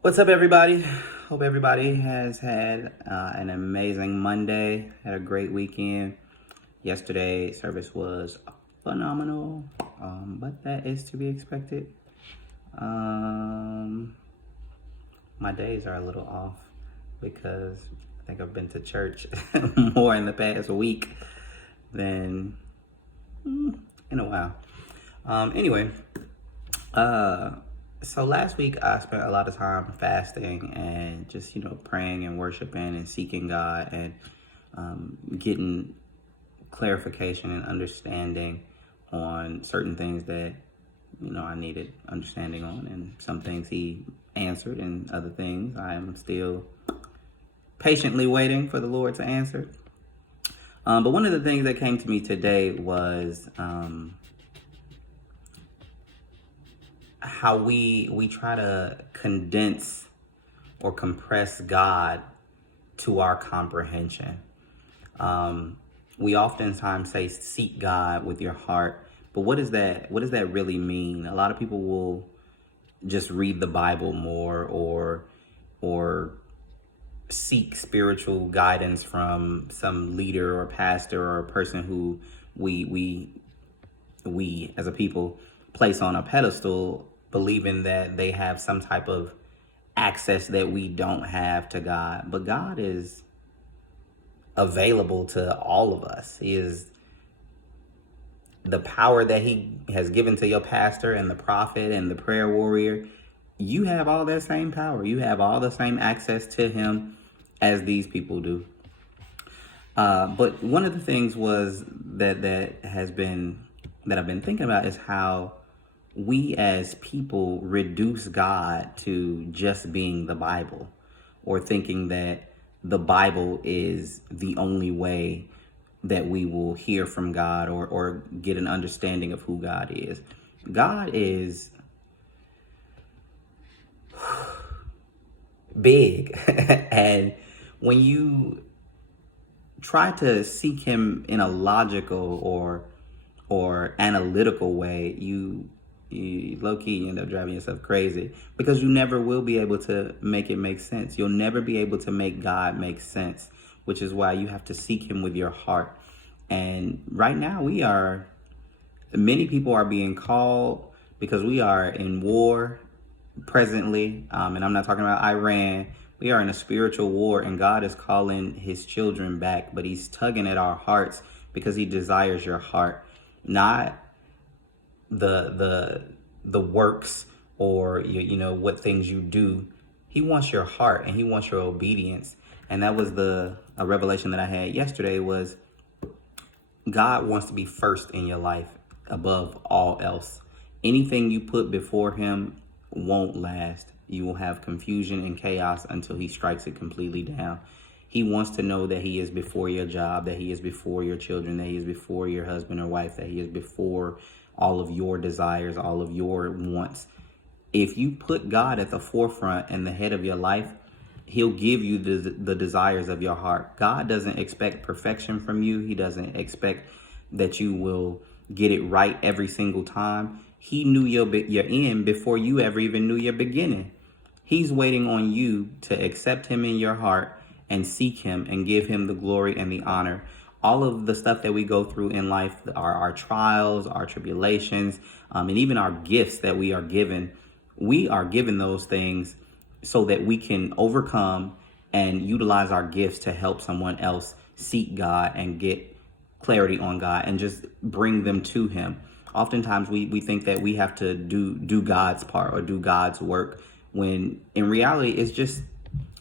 What's up, everybody? Hope everybody has had an amazing Monday, had a great weekend. Yesterday, service was phenomenal, but that is to be expected. Um, my days are a little off because I think I've been to church more in the past week than in a while. Anyway, uh, so last week I spent a lot of time fasting and just praying and worshiping and seeking God and getting clarification and understanding on certain things that I needed understanding on, and some things He answered, and other things I am still patiently waiting for the Lord to answer. But one of the things that came to me today was how we try to condense or compress God to our comprehension. We oftentimes say seek God with your heart, but what does that really mean? A lot of people will just read the Bible more, or seek spiritual guidance from some leader or pastor or a person who we as a people place on a pedestal, believing that they have some type of access that we don't have to God. But God is available to all of us. He is the power that He has given to your pastor and the prophet and the prayer warrior. You have all that same power. You have all the same access to Him as these people do. But one of the things was that I've been thinking about is how we as people reduce God to just being the Bible, or thinking that the Bible is the only way that we will hear from God, or get an understanding of who God is. God is big. And when you try to seek Him in a logical or analytical way, you low-key end up driving yourself crazy, because you never will be able to make it make sense. You'll never be able to make God make sense, which is why you have to seek Him with your heart. And right now many people are being called, because we are in war presently, and I'm not talking about Iran. We are in a spiritual war, and God is calling His children back, but He's tugging at our hearts because He desires your heart, not the works, or what things you do. He wants your heart, and He wants your obedience. And that was a revelation that I had yesterday, was God wants to be first in your life above all else. Anything you put before Him won't last. You will have confusion and chaos until He strikes it completely down. He wants to know that He is before your job, that He is before your children, that He is before your husband or wife, that He is before all of your desires, all of your wants. If you put God at the forefront and the head of your life, He'll give you the desires of your heart. God doesn't expect perfection from you. He doesn't expect that you will get it right every single time. He knew your end before you ever even knew your beginning. He's waiting on you to accept Him in your heart and seek Him and give Him the glory and the honor. All of the stuff that we go through in life, our trials, our tribulations, and even our gifts that we are given those things so that we can overcome and utilize our gifts to help someone else seek God and get clarity on God and just bring them to Him. Oftentimes we think that we have to do God's part or do God's work, when in reality it's just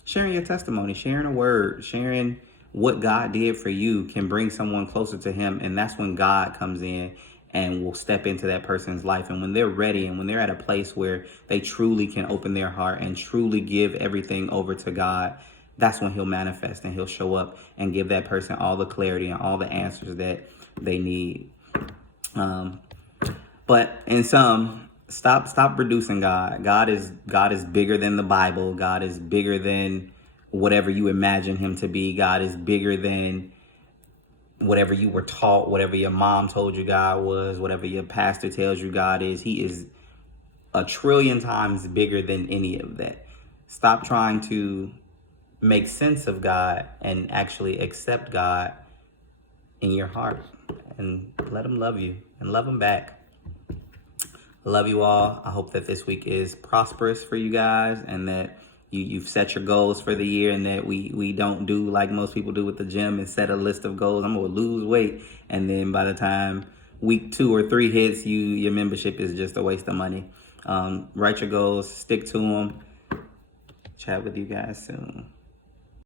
sharing your testimony, sharing a word, sharing what God did for you can bring someone closer to Him. And that's when God comes in and will step into that person's life. And when they're ready, and when they're at a place where they truly can open their heart and truly give everything over to God, that's when He'll manifest and He'll show up and give that person all the clarity and all the answers that they need. But in some, stop reducing God. God is bigger than the Bible. God is bigger than whatever you imagine Him to be. God is bigger than whatever you were taught, whatever your mom told you God was, whatever your pastor tells you God is. He is a trillion times bigger than any of that. Stop trying to make sense of God and actually accept God in your heart, and let him love you and love him back. I love you all. I hope that this week is prosperous for you guys, and that you've set your goals for the year, and that we don't do like most people do with the gym and set a list of goals. I'm going to lose weight, and then by the time week 2 or 3 hits, your membership is just a waste of money. Write your goals, stick to them. Chat with you guys soon.